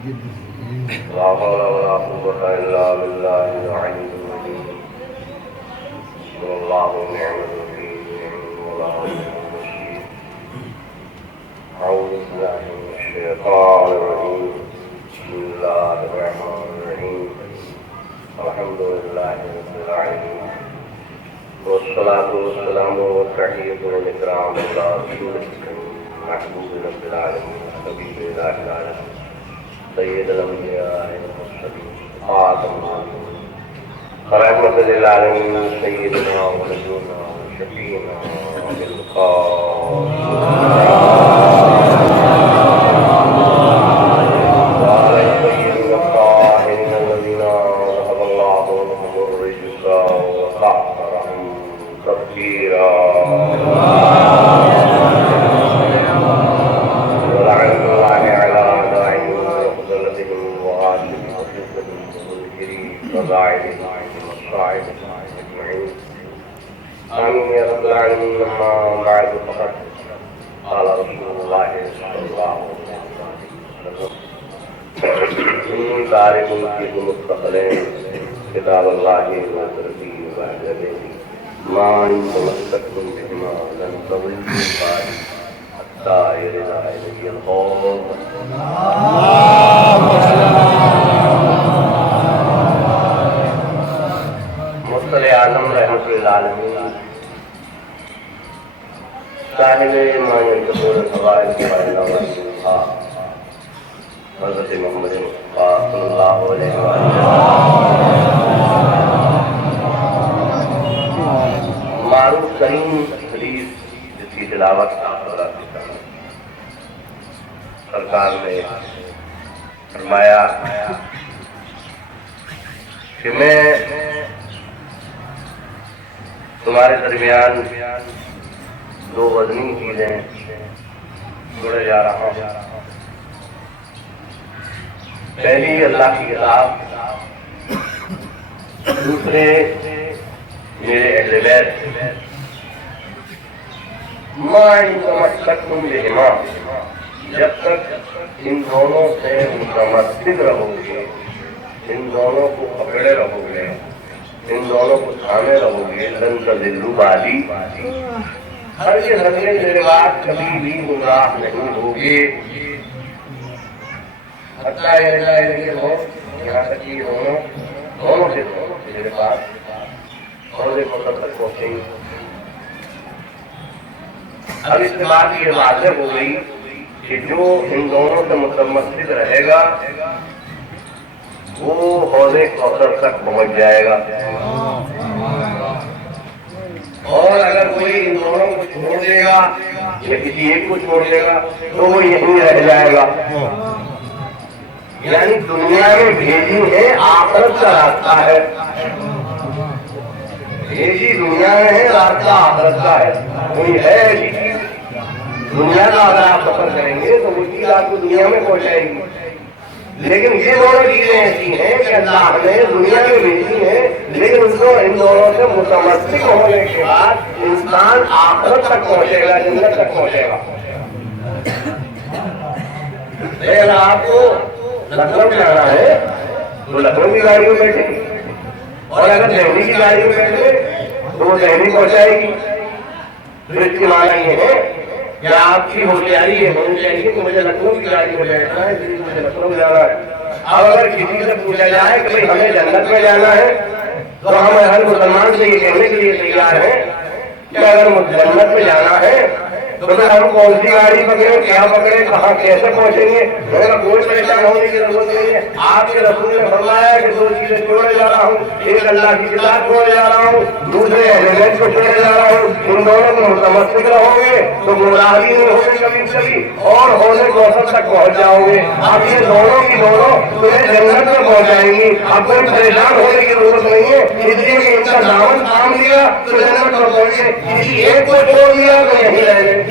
لا حول ولا قوة إلا بالله العلي العظيم. والله نعم الوكيل ونعم المولى ونعم النصير. أعوذ بالله من الشيطان الرجيم. بسم الله الرحمن الرحيم. الحمد لله رب العالمين، والصلاة والسلام والتحية والإكرام على رسول محبوب رب العالمين حبيب إله العالمين سيد الأنبياء والمرسلين خاتم رحمة للعالمين سيدنا ونبينا وشفينا بالقاء وعلى الطيبين الطاهرين الذين ذهب الله عنهم الرجس وطهرهم تطهيرا. ولعنة الله على أعدائهم وقتلتهم وغاسلهم وفتنتهم ومنكرين وباعدهم وصاعدهم أجمعين. آمين يا رب العالمين. أما بعد فقد قال رسول الله صلى الله عليه وسلم إني تارك فيكم الثقلين كتاب الله وتربيه وأهله ما إن تمسكتم بهما لن تضلوا بعد حتى يرد علي القوم. مصطفى اعظم رحمۃ للعالمین صاحب معنی قبول فضائل کے بارے میں حضرت محمد مصطفیٰ صلی اللہ علیہ وسلم معروف ترین حدیث جس کی تلاوت سرکار نے فرمایا کہ میں تمہارے درمیان دو وزنی چیزیں جوڑے جا رہا ہوں. پہلی اللہ کی کتاب، دوسرے میرے اہل بیت. ما ان تمسکتم بہما، جب تک ان دونوں سے متمسک رہو گے، ان دونوں کو پکڑے رہو گے، ان دونوں کو تھامے رہو گے، لن تضلوا بعدی، ہرگز میرے بعد کبھی بھی گمراہ نہیں ہوگے. حتیٰ یہاں تک کہ دونوں سے میرے پاس حوض کوثر تک پہنچیں گے. اب اس بات یہ واضح ہو گئی کہ جو ان دونوں سے متمسک رہے گا وہ حوض کوثر تک پہنچ جائے گا، اور اگر کوئی ان دونوں کو چھوڑ دے گا یا کسی ایک کو چھوڑ دے گا تو وہ یہیں رہ جائے گا. یعنی دنیا میں بھیجی ہے آخرت کا راستہ ہے، بھیجی دنیا میں ہے، راستہ آخرت کا ہے. کوئی ہے ایسی چیز دنیا کا اگر آپ سفر کریں گے تو وہ چیز آپ کو دنیا میں پہنچائے گی، لیکن یہ دونوں چیزیں ایسی ہیں کہ اللہ نے دنیا میں بھیجی ہیں، لیکن ان دونوں سے متمسک ہونے کے بعد انسان آخرت تک پہنچے گا، جنت تک پہنچے گا. اگر آپ کو لکھنؤ جانا ہے تو لکھنؤ کی گاڑی میں بیٹھے، اور اگر دہلی کی گاڑی میں بیٹھے تو وہ دہلی پہنچائے گی. تو اس کی معنی یہ ہے کہ آپ کی ہوشیاری یہ ہونی چاہیے کہ مجھے لکھنؤ کی گاڑی میں بیٹھنا ہے، مجھے لکھنؤ جانا ہے. اب اگر کسی سے پوچھا جائے کہ بھائی ہمیں جنت میں جانا ہے تو ہم ہر مسلمان سے یہ کہنے کے لیے تیار ہیں کہ اگر جنت میں جانا ہے تو پھر ہم کون سی گاڑی پکڑیں، کیا پکڑیں، کہاں کیسے پہنچیں گے. میرا کوئی پریشان ہونے کی ضرورت نہیں ہے. آپ کے رسول نے فرمایا کہ دو چیزیں چھوڑے جا رہا ہوں، ایک اللہ کی کتاب چھوڑے جا رہا ہوں، دوسرے اہل بیت کو چھوڑے جا رہا ہوں. ان دونوں کو متمسک رہو گے تو گمراہی نہیں ہوگی کبھی کبھی، اور حوض کوثر تک پہنچ جاؤ گے. اب یہ دونوں کی دونوں تمہیں جنت میں پہنچائیں گی. اب کوئی پریشان ہونے کی ضرورت نہیں ہے، اس لیے کہ ان کا دامن تھام لیا تو جنت میں پہنچے، کسی ایک کو چھوڑ دیا تو یہیں رہ گئے.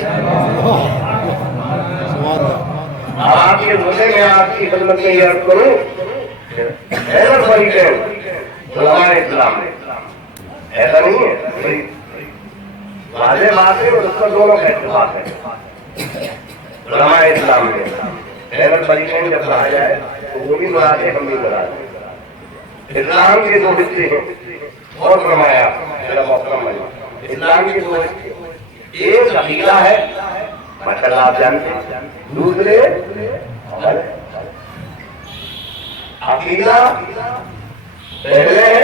آپ کے ذمے میں آپ کی خدمت میں یہ عرض کروں، علماء اسلام ایسا نہیں ہے. واضح بات ہے اور اس کا دونوں کا اتفاق ہے. علماء اسلام میں خیبر پریشان جب کہا جائے تو وہ بھی مراد ہے، ہم بھی مراد ہے۔ اسلام کے دو حصے ہیں اور فرمایا میرا محترم بھائی، اسلام کے دو حصے، ایک عقیدہ ہے ماشاء اللہ آپ جانتے ہیں، دوسرے عمل ہے۔ عقیدہ پہلے ہے،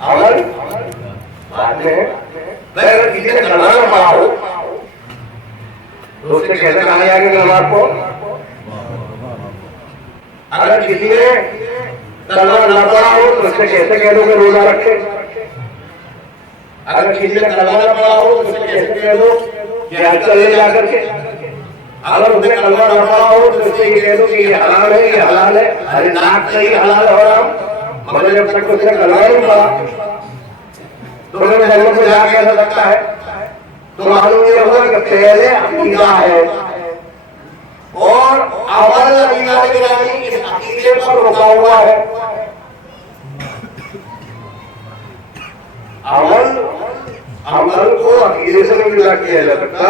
عمل بعد میں ہے۔ اگر کسی نے کلمہ نہ پڑھا ہو تو اس سے کیسے کہا جائے گا نماز کو؟ اگر کسی نے کلمہ نہ پڑھا ہو تو اس سے کیسے کہہ دو کہ روزہ رکھے؟ اگر کسی نے کلمہ نہ پڑھا ہو تو اس سے کیسے کہہ دو کہ حج کر لے جا کر کے؟ اگر اس نے کلمہ نہ پڑھا ہو تو اس سے یہ کہہ دو کہ یہ حرام ہے، یہ حلال ہے، ارے ناک سے ہی حلال اور حرام، مگر جب تک اس نے کلمہ نہیں پڑھا تو انہیں جنت میں جا کیسا سکتا ہے؟ تو معلوم یہ ہوا کہ پہلے عقیدہ ہے اور عمل اس عقیدے پر رکا ہوا ہے۔ عمل کو عقیدے سے نہیں ملا کیا جا سکتا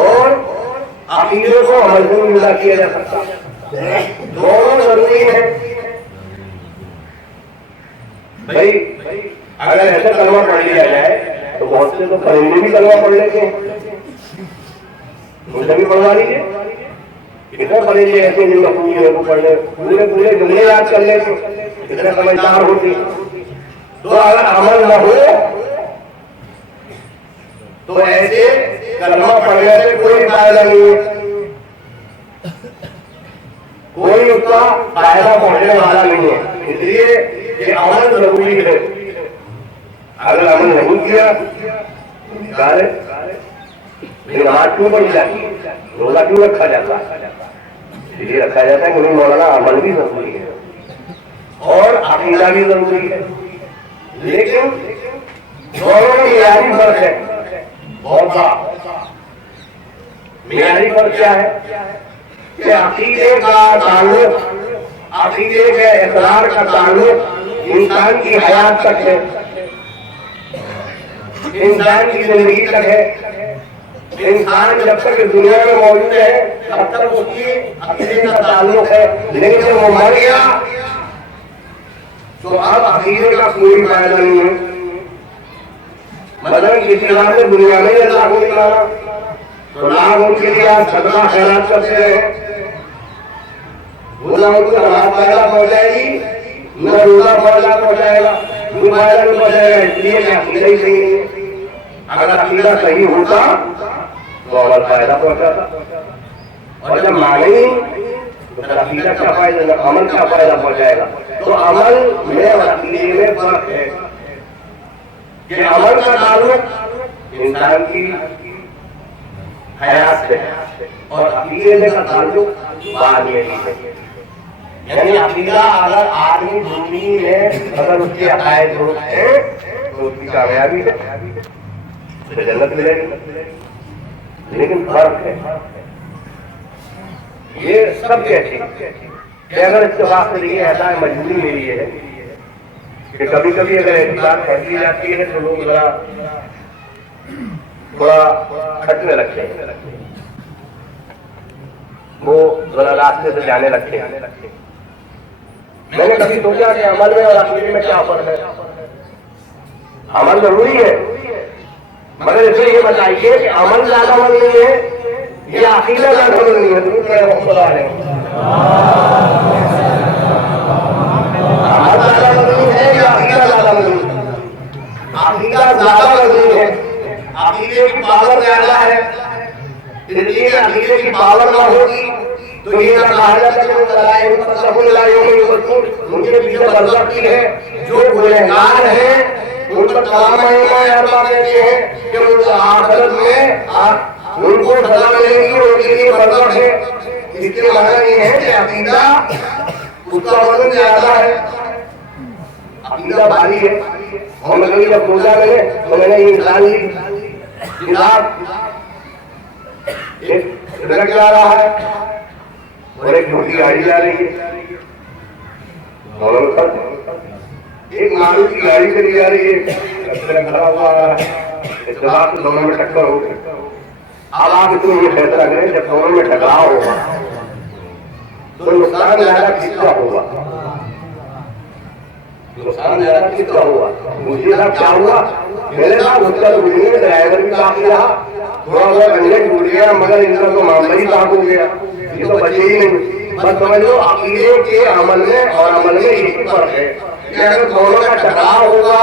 اور عقیدے کو عمل سے نہیں ملا کیا جا سکتا، دونوں ضروری ہے۔ بھائی اگر ایسا کلمہ پڑھ لیا جائے تو بہت سے تو پرندے بھی کلمہ پڑھ لیتے ہیں، مجھے بھی پڑھوا لیجیے، کتنے پرندے ایسے جن کا پڑھ لے پورے پورے جملے یاد کر لیتے، کتنے سمجھدار ہوتے۔ تو اگر عمل نہ ہو تو ایسے کلمہ پڑھنے سے کوئی فائدہ نہیں ہے، کوئی اس کا فائدہ پہنچنے والا نہیں ہے، اس لیے یہ عمل ضروری ہے۔ اگر عمل نہیں کیا نماز کیوں پڑھی جاتی ہے، روزہ کیوں رکھا جاتا ہے؟ اس لیے رکھا جاتا ہے کہ مولانا عمل بھی ضروری ہے اور عقیدہ بھی ضروری ہے، لیکن دونوں میں معیاری فرق ہے بہت بڑا۔ معیاری فرق کیا ہے کہ عقیدے کا تعلق، عقیدے کے اقرار کا تعلق انسان کی حیات تک ہے، انسان کی زندگی تک ہے۔ انسان جب تک اس دنیا میں موجود ہے تب تک اس کی عقیدے کا تعلق ہے، لیکن جب وہ مر گیا تو اب عقیدے کا کوئی فائدہ نہیں ہے۔ مثلاً کسی بات سے دنیا میں اللہ کو نکالا تو نہ ان کے لیے آپ صدقہ خیرات کرتے رہے، وہ نہ ان کو نماز فائدہ پہنچائے گی نہ روزہ فائدہ پہنچائے گا، کوئی فائدہ نہیں پہنچائے گا، اس لیے کہ عقیدہ ہی صحیح نہیں ہے۔ اگر عقیدہ صحیح ہوتا تو عمل فائدہ پہنچاتا، اور جب مانے تو عقیدہ کیا فائدہ، عمل کیا فائدہ پہنچائے گا؟ تو عمل میں اور عقیدے میں فرق ہے کہ عمل کا تعلق انسان کی حیات سے اور عقیدے کا تعلق بعد میں ہے۔ یعنی عقیدہ اگر آدمی زندگی میں اگر اس کے عقائد درست ہیں تو اس کی کامیابی ہے، اسے جنت ملے گی، لیکن فرق ہے یہ سب کہتے ہیں کہ اگر اتفاق سے دیکھیں ایسا ہے، مجبوری میری ہے کہ کبھی کبھی اگر ایسی بات پھیلی جاتی ہے تو لوگ ذرا تھوڑا ہٹنے لگتے ہیں، وہ ذرا راستے سے جانے لگتے ہیں۔ میں نے کبھی سوچا کہ عمل میں اور عقیدے میں کیا فرق ہے؟ عمل ضروری ہے مگر اسے یہ بتائیے کہ عمل زیادہ مل نہیں ہے یا عقیدہ زیادہ مل نہیں ہے؟ عمل زیادہ مل ہے یا عقیدہ زیادہ مل ہے؟ عقیدہ زیادہ مل ہے، عقیدے کی پاور زیادہ ہے، اس لیے عقیدے کی پاور نہ ہوگی تو یہ نہ کہا جاتا کہ ان کے پیچھے برزخ کی ہے، جو گنہگار ہیں ان پر کلام اربا کہتے ہیں کہ ان آخرت میں ان کو سزا ملے گی اور ان کے لیے برزخ ہے۔ اس کے معنی یہ ہے کہ عقیدہ اس کا وزن زیادہ ہے، عقیدہ بھاری ہے۔ اور میں جب سوچا میں نے تو میں نے یہ مثال لی، کتاب ایک ٹرک جا رہا ہے اور ایک چھوٹی گاڑی جا رہی ہے، ایک معروف کی گاڑی چلی جا رہی ہے، کھڑا ہوا ہے، اتفاق سے دونوں میں ٹکر ہو گئی، اب آپ اتنے یہ فیصلہ کریں جب دونوں میں ٹکراؤ ہوگا تو نقصان زیادہ کس کا ہوگا؟ نقصان زیادہ کس کا ہوگا؟ مجھے صاحب کیا ہوا؟ میرے صاحب اس کا تو کچھ نہیں ہے، ڈرائیور بھی کافی رہا، تھوڑا بہت انجن ٹوٹ گیا، مگر ان کا تو معاملہ ہی صاف ہو گیا، یہ تو بچے ہی نہیں۔ بس سمجھ لو عقیدے کے عمل میں اور عمل میں یہی فرق ہے کہ اگر دونوں کا ٹکراؤ ہوگا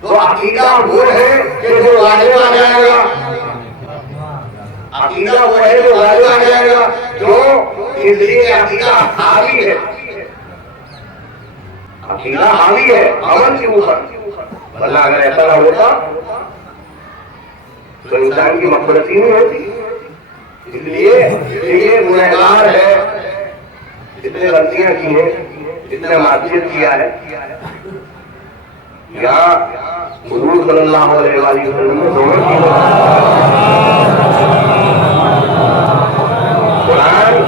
تو عقیدہ وہ ہے کہ جو غالب آ جائے گا، عقیدہ وہ ہے جو غالب آ جائے گا، جو اس لیے عقیدہ حاوی ہے، عقیدہ حاوی ہے عمل کے اوپر، ورنہ اگر ایسا نہ ہوتا تو انسان کی مغفرت ہی نہیں ہوتی۔ اس لیے یہ گنہگار ہے، اتنے غلطیاں کی ہیں، اتنے معصیت کیا ہے، یہاں حضور صلی اللہ علیہ وآلہ وسلم نے دونوں کی قرآن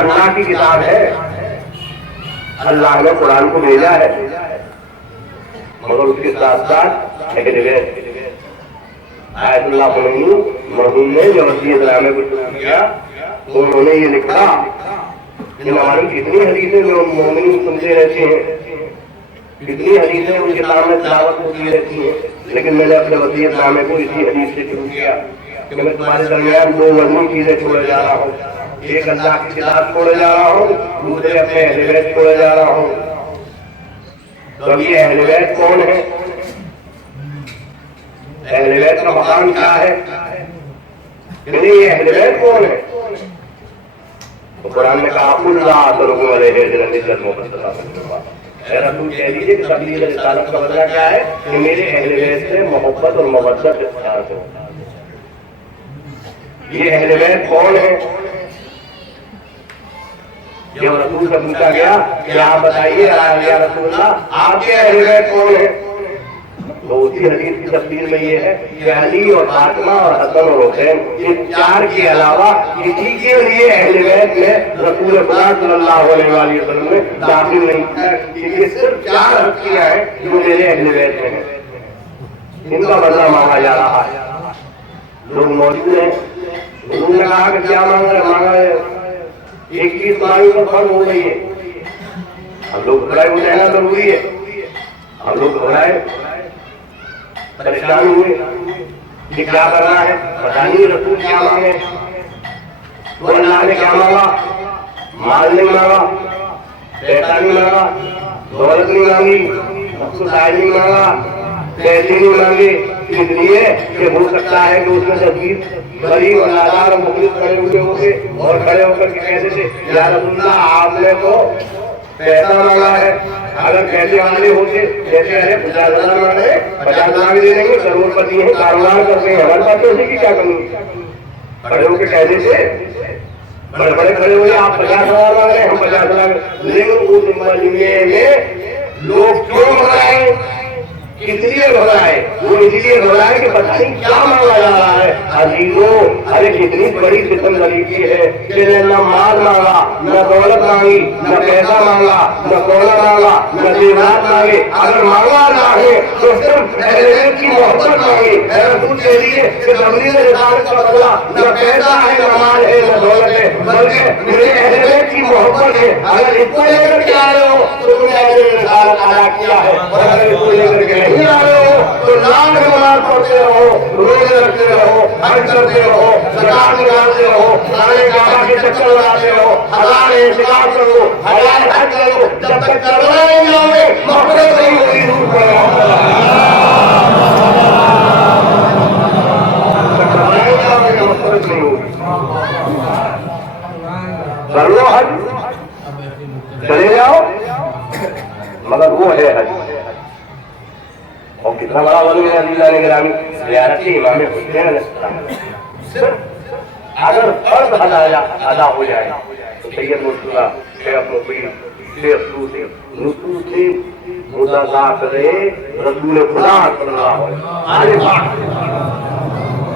اللہ کی کتاب ہے، اللہ نے قرآن کو بھیجا ہے، مگر اس کے ساتھ ساتھ آیت اللہ خمینی مرحوم نے جو وصیت نامے کو شروع کیا تو انہوں نے یہ لکھا کہ ہماری کتنی حدیثیں جو مومن سنتے رہتے ہیں، کتنی حدیثیں ان کے سامنے تلاوت ہوتی رہتی ہیں، لیکن میں نے اپنے وصیت نامے کو اسی حدیث سے شروع کیا کہ میں تمہارے درمیان دو وزنی چیزیں چھوڑے جا رہا ہوں، ایک اللہ کی کتاب چھوڑے جا رہا ہوں، دوسرے اپنے اہل بیت چھوڑے جا رہا ہوں۔ تو اب یہ اہل بیت کون ہے؟ اہل بیت کا مقام کیا ہے؟ یعنی یہ اہل بیت کون ہے؟ تو قرآن نے کہا اللہ ترکم علیہ ذلت مقدسہ، اے رسول کہہ دیجیے کہ تبلیغ رسالت کا مطلب کیا ہے کہ میرے اہل بیت سے محبت اور مودت اختیار کرو۔ یہ اہل بیت کون ہے؟ جب رسول سے پوچھا گیا کہ آپ بتائیے یا رسول اللہ آپ کے اہل بیت کون ہیں، تو اسی حدیث کی تفسیر میں یہ ہے کہ علی اور فاطمہ اور حسن اور حسین ان چار کے علاوہ کسی کے لیے اہل بیت میں رسول خدا صلی اللہ علیہ وآلہ وسلم نے داخل نہیں کیا، یہ صرف چار ہستیاں ہیں جو میرے اہل بیت میں ہیں، ان کا بدلہ مانگا جا رہا ہے۔ لوگ موجود ہیں، حضور نے کہا کہ کیا مانگا ہے؟ ایک چیز تمہاری پر فرض ہو رہی ہے، ہم لوگ گھبرائے ہو جانا ضروری ہے، ہم لوگ گھبرائے پریشان ہوئے کہ کیا کرنا ہے، پتہ نہیں رسول کیا مانگے، تو اللہ نے کیا مانگا؟ مال نہیں مانگا، پیسہ نہیں مانگا، دولت نہیں مانگی، مخصوص نہیں مانگا، پیسے نہیں مانگے، اس لیے کہ ہو سکتا ہے کہ اس میں سے غریب اور نادار اور مخلص کھڑے ہوئے ہوں گے اور کھڑے ہو کر کے کہتے تھے یا رسول اللہ آپ نے تو پیسہ مانگا ہے، اگر پیسے والے ہوتے جیسے ارے 50,000 مانگ رہے 50,000 بھی دے دیں گے، کروڑ پتی ہیں، کاروبار کرتے ہیں، ہمارے پاس پیسے کی کیا کرنی؟ کھڑے ہو کے کہتے تھے بڑے بڑے کھڑے ہوئے آپ 50,000 مانگ رہے ہیں، ہم 50,000، لیکن اس مجمع میں لوگ کیوں گھبرائے؟ کس لیے گھبرائے؟ وہ اسی لیے گھبرائے کہ پتہ نہیں کیا مانگا جا رہا ہے۔ عزیزوں ارے کتنی بڑی قسم غریبی ہے کہ نہ مال مانگا، نہ دولت مانگی، نہ پیسہ مانگا، نہ سونا مانگا، نہ زیورات مانگے، اگر مانگا نہ ہے تو صرف اہل بیت کی محبت مانگی۔ اے رسول کہہ دیجیے کہ تبلیغ رسالت کا بدلہ نہ پیسہ ہے، نہ مال ہے، نہ دولت ہے، بلکہ میرے اہل بیت کی محبت ہے۔ اگر اس کو لے کر کے آ رہے ہو تو تم نے اہل رسالت ادا کیا ہے، اور اگر اس کو لے کر کے نہیں آ رہے ہو تو لاکھ نماز پڑھتے رہو، روزے رکھتے رہو، حج کرتے رہو، زکات نکالتے رہو، خانے کعبہ کے چکر لگاتے رہو، حلال اعتکاف کرو، حلال حج کرو، جب تک کربلا نہیں جاؤ گے مغفرت نہیں ہوگی۔ دور کر لو حج، چلے جاؤ، مگر وہ ہے حج۔ اور کتنا بڑا ولی ہے اللہ نے گرامی زیارت امام حسین علیہ السلام، صرف اگر فرض ادا ہو جائے تو سید مرتضیٰ شیخ مقیم شیخ نصوصی متضافرے رسول خدا صلی اللہ علیہ وسلم۔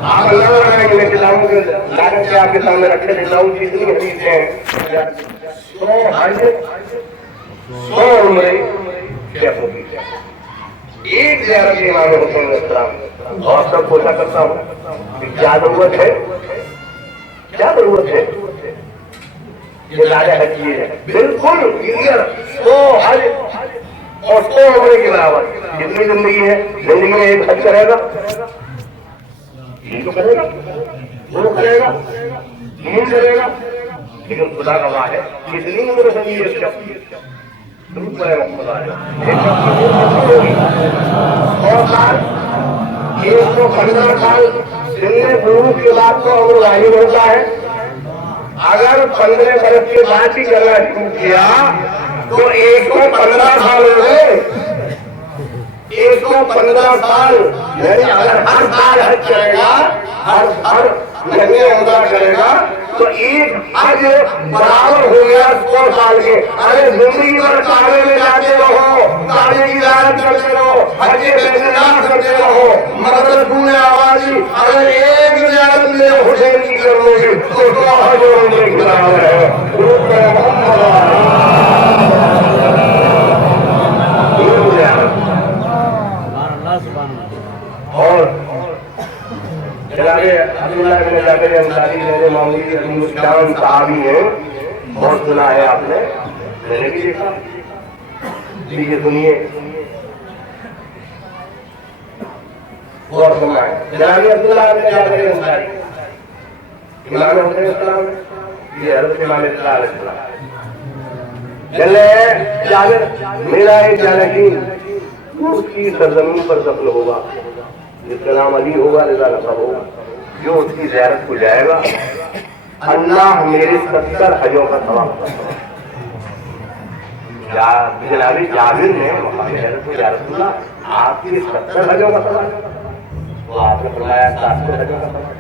آپ اللہ لگائیں کہ میں کتابوں کے لاگت کے آپ کے سامنے رکھے دیتا ہوں، جتنی حدیثیں ہیں 100 حج 100 عمرے شیخ مقیم، ایک زیارت امام حسین علیہ السلام اور سب پوچھا کرتا ہوں کہ کیا ضرورت ہے، کیا ضرورت ہے؟ یہ راجہ حج یہ ہے بالکل کلیئر، تو حج اور تو عمرے کے برابر جتنی زندگی ہے، زندگی میں ایک حج کرے گا، یہ تو کرے گا، وہ کرے گا، یہ کرے گا، لیکن خدا گواہ ہے کتنی عمر ہوگی ایک شخص کی، ضرور کرے گا خدا ہے ایک شخص ہوگی 100 سال 115 سال دن میں بلوغ کے بعد تو عمر ظاہر ہوتا ہے، اگر 15 برس کے بعد ہی کرنا شروع کیا تو 115 سال ہو گئے، 115 سال، یعنی اگر ہر سال حج کرے گا، ہر مہینے عمرہ کرے گا تو ایک حج برابر ہو گیا 100 سال کے۔ ارے زندگی بھر کعبے میں جاتے رہو، کعبے کی زیارت کرتے رہو، حج بیت اللہ کرتے رہو، مگر رسول آبادی اگر ایک زیارت میں حسین کی کر لو گے تو 100 حج اور عمرے کے برابر ہے۔ اور جناب عبداللہ بن جابر انصاری میرے مولوی عظیم الشان صحابی ہیں، بہت سنا ہے آپ نے، میں نے بھی دیکھا، لیجیے سنیے اور سنائے۔ جناب عبداللہ بن جابر انصاری امام حسین السلام، یہ حضرت امام علیہ السلام، چلے جابر میرا ایک جانشین اس کی سرزمین پر دفن ہوگا، جس کا نام علی ہوگا، رضا نصب ہوگا، جو اس کی زیارت کو جائے گا اللہ میرے 70 حجوں کا ثواب کرتا ہے۔ جناب جابر نے حضرت یا رسول اللہ آپ کی 70 حجوں کا ثواب، تو آپ نے فرمایا 700 حجوں کا ثواب۔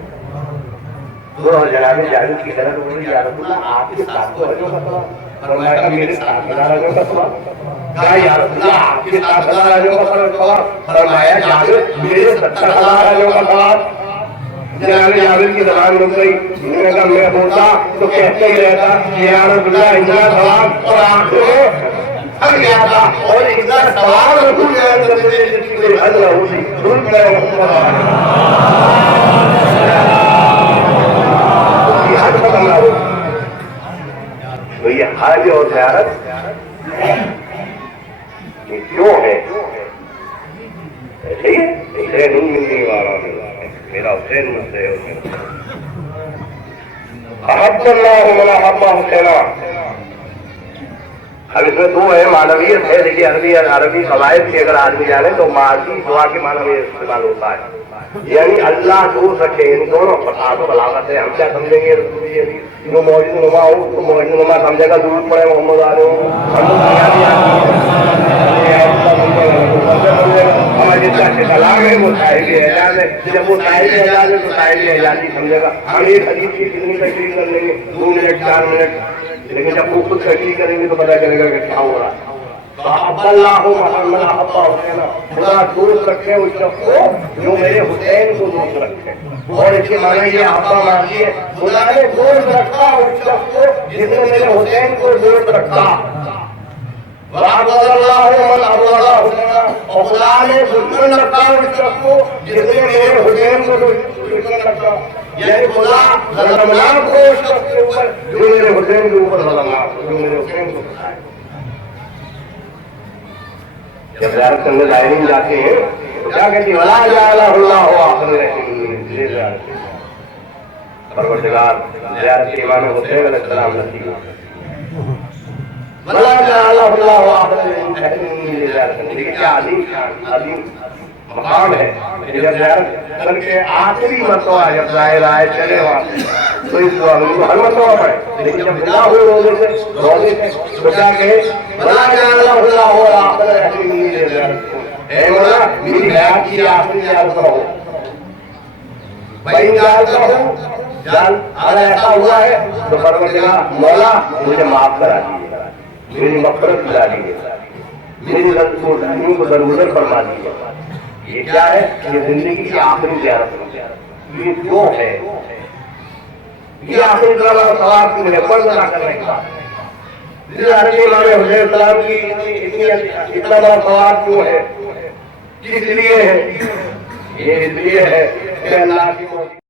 تو جناب جابر کی حضرت ہوئی یا رسول اللہ آپ کے 700 حجوں کا ثواب، فرمایا کہ میرے 7,000 حجوں کا ثواب۔ کہا یا رسول اللہ آپ کے 7,000 حجوں کا ثواب، فرمایا جابر میرے 70,000 حجوں کا ثواب۔ جناب جابر کی زبان رک گئی، میں نے کہا میں ہوتا تو کہتے ہی رہتا کہ یا رسول اللہ اتنا ثواب، اور آپ سے تھک گیا تھا اور اتنا ثواب رسول اللہ کرتے تھے جس کی کوئی حد نہ ہوتی۔ ضرور کرے اس کی حد ختم نہ ہوتی۔ تو یہ حج اور زیارت یہ کیوں ہے؟ ایسے ہی ایسے نہیں ملنے والا میرا حسین مجھ سے احب اللہ من احب حسینا۔ اب اس میں دو ہے، معنویت ہے، دیکھیے عربی قواعد کے اگر آدمی جانے تو ماضی دعا کی معنویت استعمال ہوتا ہے، یعنی اللہ دوست رکھے، ان دونوں فساد و بلاغت ہے۔ ہم کیا سمجھیں گے جو موجود نما ہو تو موجود نما سمجھے گا دور پڑے محمد آ رہے ہوں، ہمارے جتنا شکلاگ ہے وہ صاحب اعجاز ہے، جب وہ صاحب اعجاز ہے تو صاحب اعجازی سمجھے گا۔ ہم ایک حدیث کی کتنی تشریح کر لیں گے، 2 منٹ 4 منٹ، لیکن جب وہ خود تشریح کریں گے تو پتہ چلے گا کہ کیا ہو رہا ہے۔ اللہ محمد حبا حسین، خدا دوست رکھے اس شخص کو جو میرے حسین کو دوست رکھے، اور اس کے معنی یہ حبا مانگی ہے خدا نے دوست رکھا اس شخص کو جس نے میرے حسین کو دوست رکھا۔ اللہ من ابغض حسین، اور خدا نے دشمن رکھا اس شخص کو جس نے میرے حسین کو دشمن رکھا، یعنی خدا ظلمناک ہو اس شخص کے اوپر جو میرے حسین کے اوپر ظلمناک ہو، جو میرے حسین کو بتائے۔ جب زیارت کرنے زائرین جاتے ہیں تو کیا کہتی ہے؟ وَلَا جَعَلَهُ اللَّهُ آخِرَ رَحِيمٍ، پروردگار زیارت امام حسین علیہ السلام نصیب وَلَا جَعَلَهُ اللَّهُ آخِرَ رَحِيمٍ۔ لیکن کیا عظیم مقام ہے کہ جب زیارت کر کے آخری مرتبہ جب ظاہر آئے چلے وہاں تو اس کو ہر مرتبہ پڑھے، لیکن جب بنا ہوئے روزے سے تو کیا کہے؟ وَلَا جَعَلَهُ اللَّهُ آخِرَ رَحِيمٍ، اے مولا میری حیات کی آخری زیارت ہو، بھائی جانتا ہوں جان اگر ایسا ہوا ہے تو پروردگار مولا مجھے معاف کرا دیجیے، میری مغفرت دلا دیجیے، میری غلطیوں کو درگزر فرما دیجیے۔ یہ کیا ہے؟ یہ زندگی کی آخری زیارت ہے، یہ کیوں ہے؟ یہ آخری ثواب کی مجھے فرض ادا کرنے کے بعد امام حسین السلام کی اتنا بڑا ثواب کیوں ہے؟ کس لیے ہے؟ یہ اس لیے ہے کہ اللہ کی